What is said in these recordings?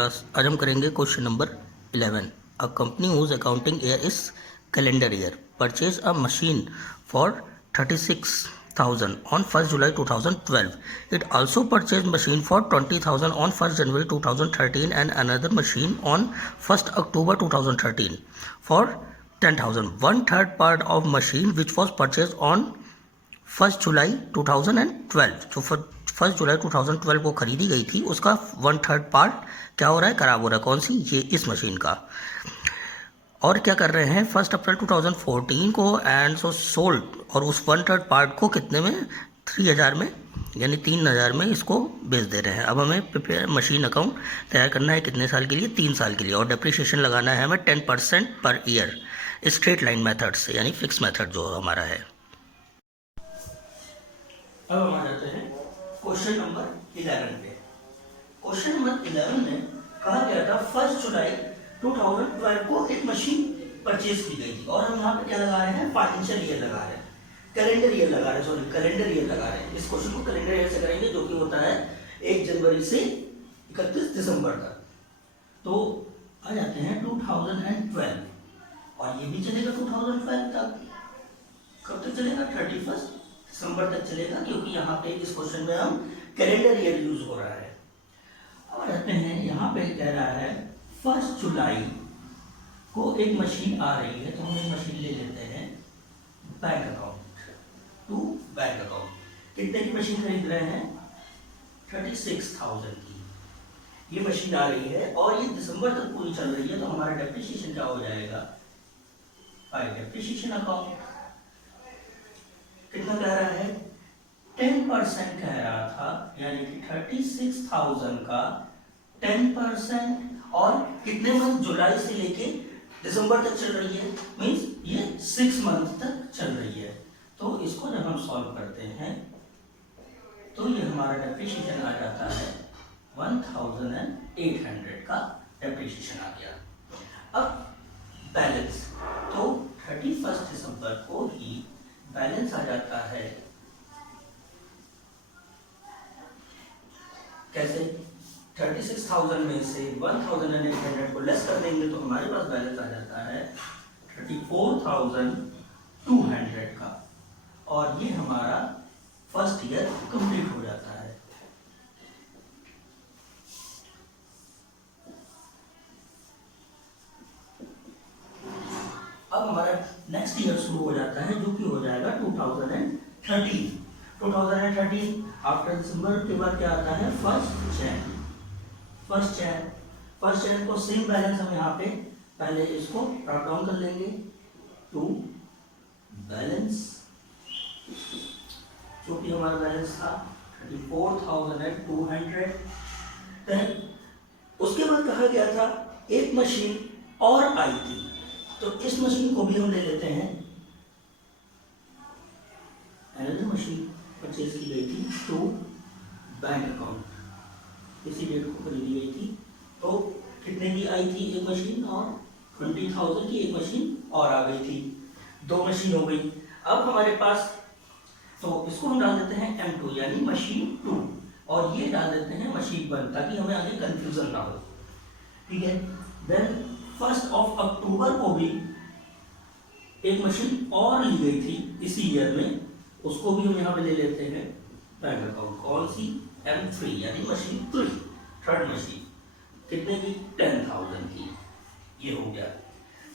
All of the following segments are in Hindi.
क्लास आज हम करेंगे question number 11। A company whose accounting year is calendar year purchase a machine for 36,000 on 1st July 2012. It also purchased machine for 20,000 on 1st January 2013 and another machine on 1st October 2013 for 10,000. One third part of machine which was purchased on 1st जुलाई 2012 जो 1st जुलाई 2012 को खरीदी गई थी उसका 1/3 पार्ट क्या हो रहा है, खराब हो रहा है। कौन सी? ये इस मशीन का। और क्या कर रहे हैं, 1 अप्रैल 2014 को एंड सो सोल्ड, और उस 1/3 पार्ट को कितने में, 3000 में, यानी 3000 में इसको बेच दे रहे हैं। अब हमें प्रिपेयर मशीन अकाउंट तैयार करना है कितने साल के लिए, 3 साल के लिए, और डेप्रिसिएशन लगाना है हमें 10% per year straight line method से, यानी फिक्स मेथड जो हमारा है। अब हम आ जाते हैं क्वेश्चन नंबर 11 पे। क्वेश्चन नंबर 11 में कहा गया था 1 जुलाई 2012 को एक मशीन परचेज की गई थी, और हम यहाँ पे क्या लगा रहे हैं, फाइनेंशियल ईयर लगा रहे हैं, कैलेंडर ईयर लगा रहे हैं, सॉरी कैलेंडर ईयर लगा रहे हैं। इस क्वेश्चन को कैलेंडर ईयर से करेंगे जो कि होता है 1 जनवरी से 31 दिसंबर तक। तो आ जाते हैं 2012, और ये भी चलेगा 2012 तक। कब तक चलेगा? 31 दिसंबर तक चलेगा, क्योंकि यहाँ पे इस क्वेश्चन में हम कैलेंडर ईयर यूज हो रहा है। अब रहते हैं यहाँ पे कह रहा है 1 जुलाई को एक मशीन आ रही है, तो हम एक मशीन ले लेते हैं bank account to bank account. कितने की मशीन खरीद रहे हैं? 36,000 की ये मशीन आ रही है, और ये दिसंबर तक पूरी चल रही है। तो हमारा डेप्रिसिएशन क्या हो जाएगा, बाय डेप्रिसिएशन अकाउंट। कितना कह रहा है? 10% कह रहा था, यानी कि 36,000 का 10%, और कितने मंथ, जुलाई से लेके दिसंबर तक चल रही है, मींस ये 6 मंथ तक चल रही है। तो इसको जब हम सॉल्व करते हैं तो ये हमारा डेप्रिसिएशन आ जाता है 1,800 का डेप्रिसिएशन आ गया। अब बैलेंस, तो 31 दिसंबर को ही बैलेंस आ जाता है कैसे, 36,000 में से 1,800 को लेस कर देंगे तो हमारे पास बैलेंस आ जाता है 34,200 का, और ये हमारा फर्स्ट ईयर कंप्लीट हो जाता है। अब हमारा नेक्स्ट ईयर शुरू हो जाता है, जो कि हो जाएगा 2013। 2013 आफ्टर दिसंबर के बाद क्या आता है, फर्स्ट जैन को सेम बैलेंस हम यहाँ पे पहले इसको ड्रॉप डाउन कर लेंगे टू बैलेंस, जो कि हमारा बैलेंस था 34,200। देन उसके बाद कहा गया था एक मशीन और आई थी, तो इस मशीन को भी हम ले लेते हैं। अनदर मशीन परचेज की गई थी टू बैंक अकाउंट, इसी डेट को खरीदी गई थी। तो कितने की आई थी एक मशीन, और 20,000 की एक मशीन और आ गई थी, 2 मशीन हो गई। अब हमारे पास, तो इसको हम डाल देते हैं M2 यानी मशीन 2, और ये डाल देते हैं मशीन 1, ताकि हमें आगे कंफ्यूजन ना हो। ठीक है। देन 1 अक्टूबर को भी एक मशीन और ली गई थी इसी ईयर में, उसको भी हम यहाँ पे ले लेते हैं बैंक अकाउंट। कौन सी? M3 यानी मशीन 3, थर्ड मशीन। कितने की? 10,000 की। ये हो गया।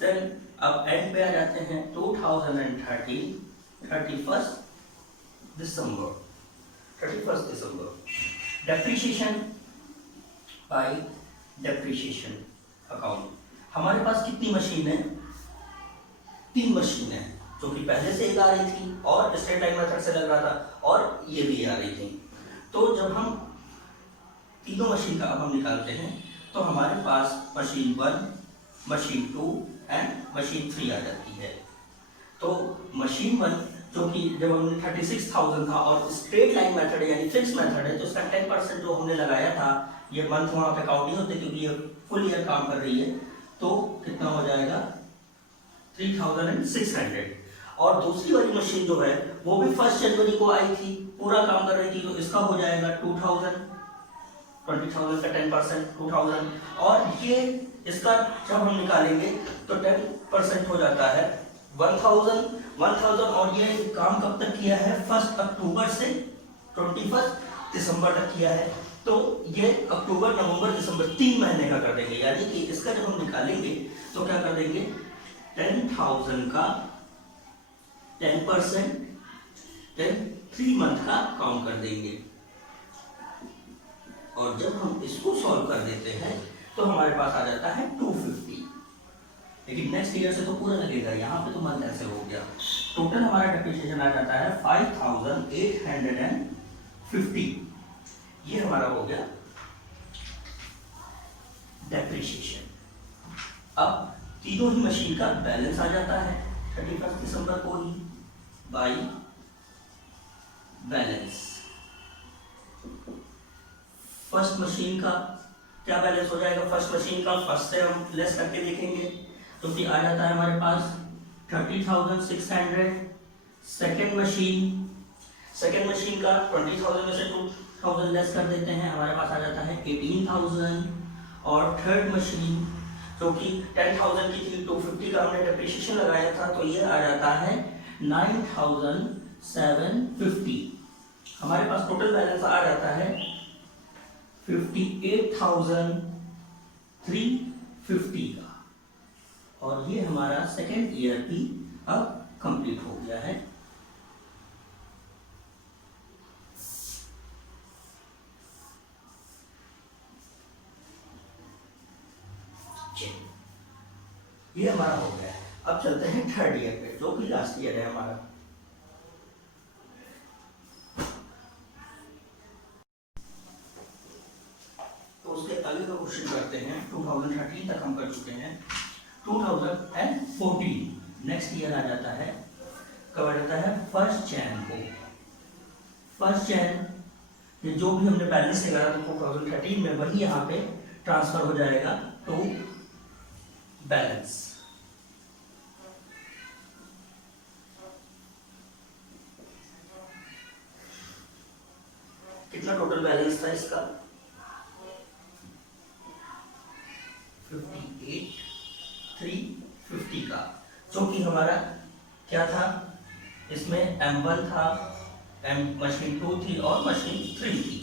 देन अब एंड पे आ जाते हैं 2013, 31 दिसंबर। Depreciation by depreciation account. हमारे पास कितनी मशीन है? 3 मशीन है, जो कि पहले से एक आ रही थी और स्ट्रेट लाइन मेथड से लग रहा था, और ये भी आ रही थी। तो जब हम तीनों मशीन का अब हम निकालते हैं, तो हमारे पास मशीन 1, मशीन 2 एंड मशीन 3 आ जाती है। तो मशीन 1, जो कि जब हमने 36,000 था और स्ट्रेट लाइन मेथड यानी फिक्स मेथड है, तो उसका 10% जो हमने लगाया था, ये मंथ वहाँ पे काउंट नहीं होते क्योंकि ये फुल ईयर काम कर रही है। तो कितना हो जाएगा? 3,600। और दूसरी वाली मशीन जो है वो भी 1 जनवरी को आई थी, पूरा काम कर रही थी, तो इसका हो जाएगा 2,000। 20,000 का 10%, 2,000, और ये इसका जब हम निकालेंगे तो 10% हो जाता है 1,000, और ये काम कब तक किया है? 1 अक्टूबर से 21 दिसंबर तक किया है। तो ये अक्टूबर, नवंबर, दिसंबर 3 महीने का कर देंगे, यानी कि इसका जब हम निकालेंगे तो क्या कर देंगे? 10,000 का 10%, देन 3 मंथ का काउंट कर देंगे। और जब हम इसको सॉल्व कर देते हैं तो हमारे पास आ जाता है 250। लेकिन नेक्स्ट ईयर से तो पूरा लगेगा, यहाँ पे तो मंथ ऐसे हो गया। टोटल हमारा डेप्रिसिएशन आ जाता है 5,850। ये हमारा हो गया डेप्रिसिएशन। अब तीनों ही मशीन का बैलेंस आ जाता है 31 दिसंबर को ही बाई बैलेंस। फर्स्ट मशीन का क्या बैलेंस हो जाएगा? फर्स्ट मशीन का फर्स्ट से हम लेस करके देखेंगे तो भी आ जाता है हमारे पास 30,600। सेकेंड मशीन का 20,000 में से 2,000 लेस कर देते हैं, हमारे पास आ जाता है 18,000। और थर्ड मशीन जो कि 10,000 की थी, 250 का हमने डेप्रिसिएशन लगाया था, तो ये आ जाता है 9,750। हमारे पास टोटल बैलेंस आ जाता है 58,350 का। और ये हमारा सेकेंड ईयर भी अब कंप्लीट हो गया है। ये हमारा हो गया है। अब चलते हैं थर्ड ईयर पे, जो कि लास्ट ईयर है हमारा। तो उसके आगे का क्वेश्चन करते हैं। 2013 तक हम कर चुके हैं। 2014 नेक्स्ट ईयर आ जाता है, कब आ जाता है? 1 जनवरी को। 1 जनवरी जो भी हमने बैलेंस लगाया था 2013 में, वही यहाँ पे ट्रांसफर हो जाएगा टू बैलेंस। कितना टोटल बैलेंस था इसका? 58,350 का, जो कि हमारा क्या था? इसमें M1 था, मशीन 2 थी और मशीन 3 थी,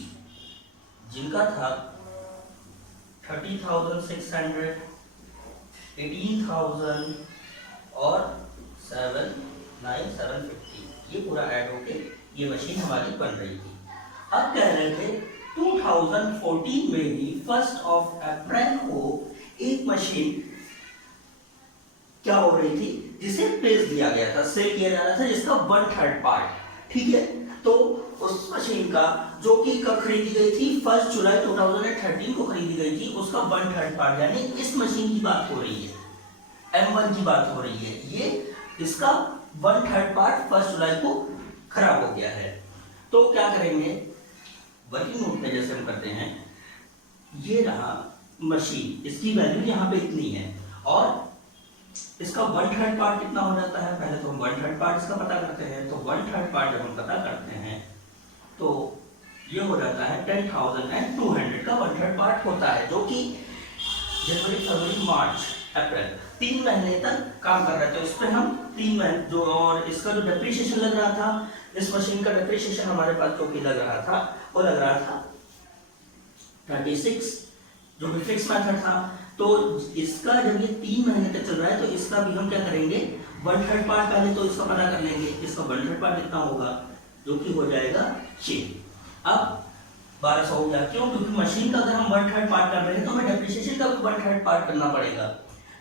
जिनका था 30,600, 18,000 और 7,950। ये पूरा ऐड होके ये मशीन हमारी बन रही थी। अब कह रहे थे 2014 में ही 1 अप्रैल को एक मशीन क्या हो रही थी, जिसे पेश दिया गया था, सेल किया जा रहा था, जिसका 1/3 पार्ट, ठीक है। तो उस मशीन का जो कि कब खरीदी गई थी? 1 जुलाई 2013 को खरीदी गई थी, उसका 1/3 पार्ट, यानी इस मशीन की बात हो रही है, M1 की बात हो रही है। ये इसका 1/3 पार्ट 1 जुलाई को खराब हो गया है। तो क्या करेंगे? वर्किंग नोट में जैसे हम करते हैं, ये रहा मशीन, इसकी वैल्यू यहाँ पे इतनी है, और इसका 1/3 पार्ट कितना हो जाता है? पहले तो हम 1/3 पार्ट इसका पता करते हैं। तो 1/3 पार्ट जब हम पता करते हैं तो ये हो जाता है 10,200 का 1/3 पार्ट होता है, जो कि जनवरी, फरवरी, मार्च, अप्रैल 3 महीने तक काम कर रहे थे। उस पर हम 3 महीने जो, और इसका जो डेप्रिसिएशन लग रहा था, इस मशीन का डेप्रिसिएशन हमारे पास जो कि लग रहा था, वो लग रहा था 36, जो कि फिक्स मेथड था। तो इसका जब ये 3 महीने तक चल रहा है, तो इसका भी हम क्या करेंगे? 1/3 पार्ट पहले तो इसका पता कर लेंगे। इसका 1/3 पार्ट कितना होगा? जो कि हो जाएगा 6। अब 1200 हो गया। क्यों? क्योंकि मशीन का अगर हम 1/3 पार्ट कर रहे हैं तो हमें डेप्रिसिएशन का 1/3 पार्ट करना पड़ेगा,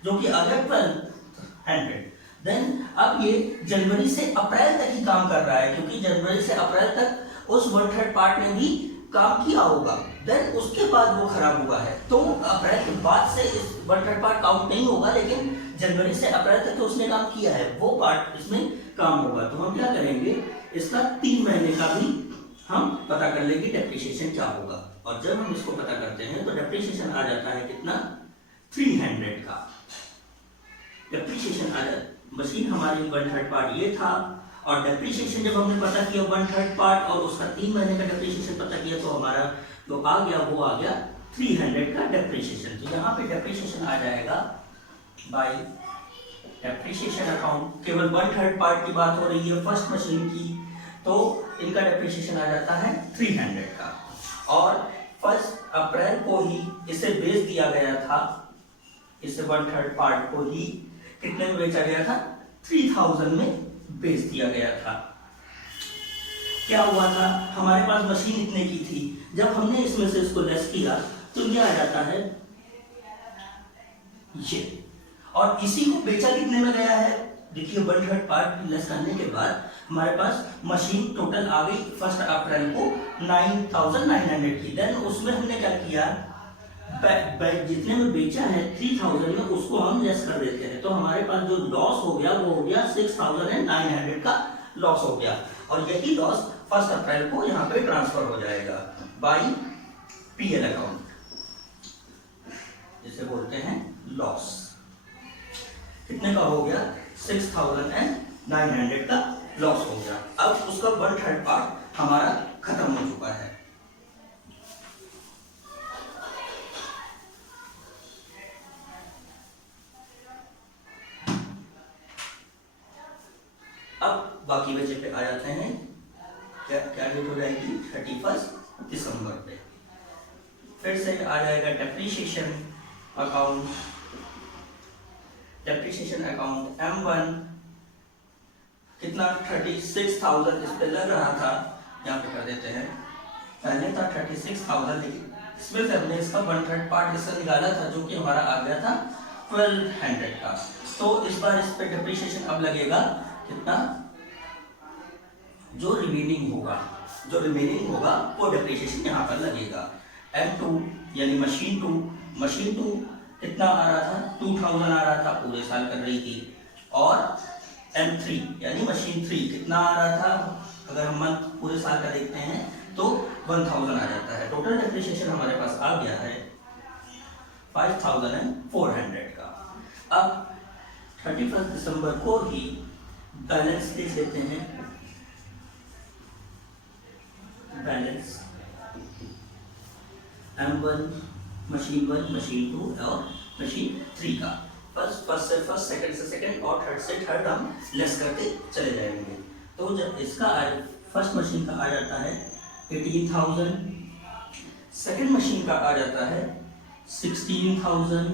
जो कि आ गया 1200। देन अब ये जनवरी से अप्रैल तक ही काम कर रहा है, क्योंकि जनवरी से अप्रैल तक उस 1/3 पार्ट ने भी काम किया होगा। देन उसके बाद वो खराब हुआ है, तो अप्रैल के बाद से इस 1/3 पार्ट काउंट नहीं होगा, लेकिन जनवरी से अप्रैल तक तो उसने काम किया है, वो पार्ट इसमें काम होगा। तो हम क्या करेंगे? इसका 3 महीने का भी हम पता कर लेंगे डेप्रिसिएशन क्या होगा। और जब हम इसको पता करते हैं तो डेप्रिसिएशन आ जाता है कितना? 300 का डेप्रिसिएशन आ जाता। मशीन हमारी 1/3 पार्ट ये था, और डेप्रिसिएशन जब हमने पता किया 1/3 पार्ट और उसका 3 महीने का डेप्रिसिएशन पता किया, तो हमारा जो आ गया वो आ गया 300 का डेप्रिसिएशन। तो यहाँ पे डेप्रिसिएशन आ जाएगा बाय डेप्रिसिएशन अकाउंट। केवल 1/3 पार्ट की बात हो रही है फर्स्ट मशीन की, तो इनका डेप्रिसिएशन आ जाता है 300 का। और 1 अप्रैल को ही इसे बेच दिया गया था, इसे 1/3 पार्ट को ही कितने में बेचा गया था, 3000 में बेच दिया गया था। क्या हुआ था, हमारे पास मशीन इतने की थी, जब हमने इसमें से इसको लेस किया तो ये आ जाता है ये, और इसी को बेचा कितने में गया है, देखिए 1/3 पार्ट लेस करने के बाद हमारे पास मशीन टोटल आ गई 1 अप्रैल को 9900 की। देन उसमें हमने क्या किया, जितने में बेचा है 3000 में उसको हम लेस कर देते हैं, तो हमारे पास जो लॉस हो गया वो हो गया 6900 का लॉस हो गया। और यही लॉस 1 अप्रैल को यहाँ पे ट्रांसफर हो जाएगा बाई पीएल अकाउंट, जिसे बोलते हैं लॉस। कितने का हो गया, 6900 का लॉस हो गया। अब उसका 1/3 पार्ट हमारा खत्म हो चुका है। अब बाकी बचे पे आ जाते हैं, क्या क्या डेट हो जाएगी, 31 दिसंबर पे। फिर से आ जाएगा depreciation account. Depreciation account M1 कितना 36,000 इस पे लग रहा था, यहाँ पे कर देते हैं। पहले था 36,000, लेकिन इसमें से हमने इसका 1/3 पार्ट इससे निकाला था, जो कि हमारा आ गया था 1200 का। तो इस बार इस पे डेप्रिसिएशन अब लगेगा कितना, जो रिमेनिंग होगा वो डेप्रिसिएशन यहाँ पर लगेगा। M2 यानी मशीन 2 कितना आ रहा था, 2000 आ रहा था, पूरे साल कर रही थी। और M3 यानी मशीन 3 कितना आ रहा था, अगर हम मंथ पूरे साल का देखते हैं तो 1000 आ जाता है। टोटल डेप्रिसिएशन हमारे पास आ गया है 5400 का। अब 31 दिसंबर को ही बैलेंस देख लेते हैं, बैलेंस M1 मशीन 1 मशीन 2 और मशीन 3 का फर्स्ट से फर्स्ट, सेकंड से सेकंड और थर्ड से थर्ड हम लेस करते चले जाएंगे। तो जब इसका फर्स्ट मशीन का आ जाता है 18,000, सेकंड मशीन का आ जाता है 16,000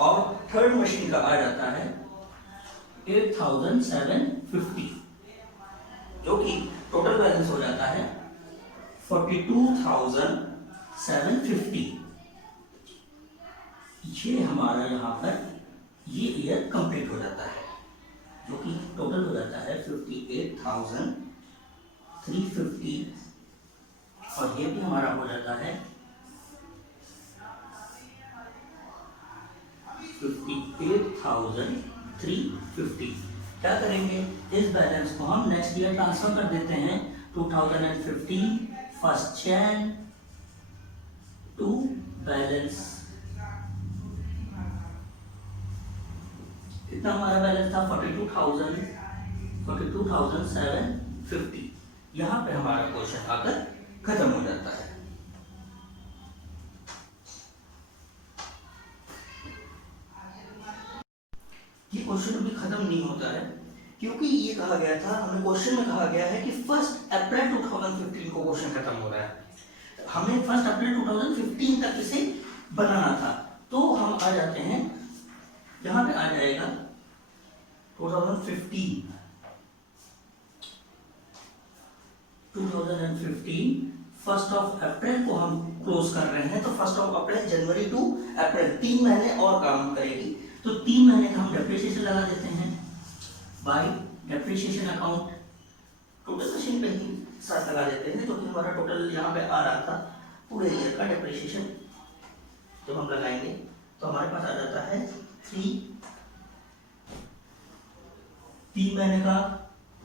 और थर्ड मशीन का आ जाता है 8,750, जो कि टोटल बैलेंस हो जाता है 42,750। ये हमारा यहाँ पर ये ईयर कंप्लीट हो जाता है, जो कि टोटल हो जाता है 58,350, और ये भी हमारा हो जाता है 58,350। क्या करेंगे, इस बैलेंस को हम नेक्स्ट ईयर ट्रांसफर कर देते हैं 2015 1 Jan टू बैलेंस। कितना हमारा बैलेंस था, 42,750। यहाँ पे हमारा क्वेश्चन आकर खत्म हो जाता है। ये क्वेश्चन अभी खत्म नहीं होता है, क्योंकि ये कहा गया था, हमें क्वेश्चन में कहा गया है कि 1 अप्रैल 2015 को क्वेश्चन खत्म हो रहा है। हमें 1 अप्रैल 2015 तक इसे बनाना था, तो हम आ जाते हैं, यहाँ पे आ जाएगा 2015 1 अप्रैल को हम क्लोज कर रहे हैं, तो 1 अप्रैल जनवरी टू अप्रैल 3 महीने और काम करेगी, तो 3 महीने का हम डेप्रिसिएशन लगा देते हैं bye depreciation account. Total machine पे ही साथ लगा देते हैं, तो हमारा टोटल यहाँ पे आ रहा था पूरे ईयर का डेप्रिसिएशन। जब हम लगाएंगे तो हमारे पास आ जाता है 3 महीने का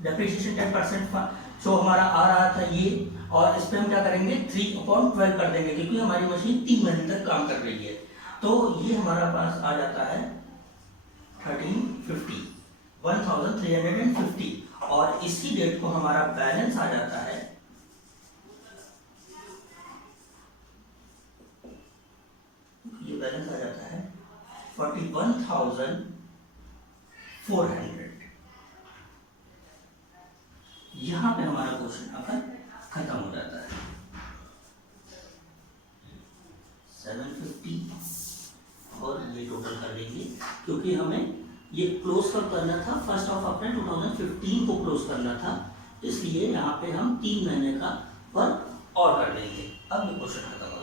डेप्रिसिएशन 10% जो हमारा आ रहा था ये, और इस पे हम क्या करेंगे 3/12 कर देंगे, क्योंकि हमारी मशीन 3 महीने तक काम कर रही है। तो ये हमारा पास आ जाता है 1350, और इसी डेट को हमारा बैलेंस आ जाता है बैलेंस आ जाता है 41,400। यहाँ पे हमारा क्वेश्चन आकर खत्म हो जाता है। 750 और ये टोटल कर देंगे, क्योंकि हमें ये क्लोज कब करना था, 1 अप्रैल 2015 को क्लोज करना था, इसलिए यहाँ पे हम 3 महीने का पर और कर देंगे। अब ये क्वेश्चन खत्म हो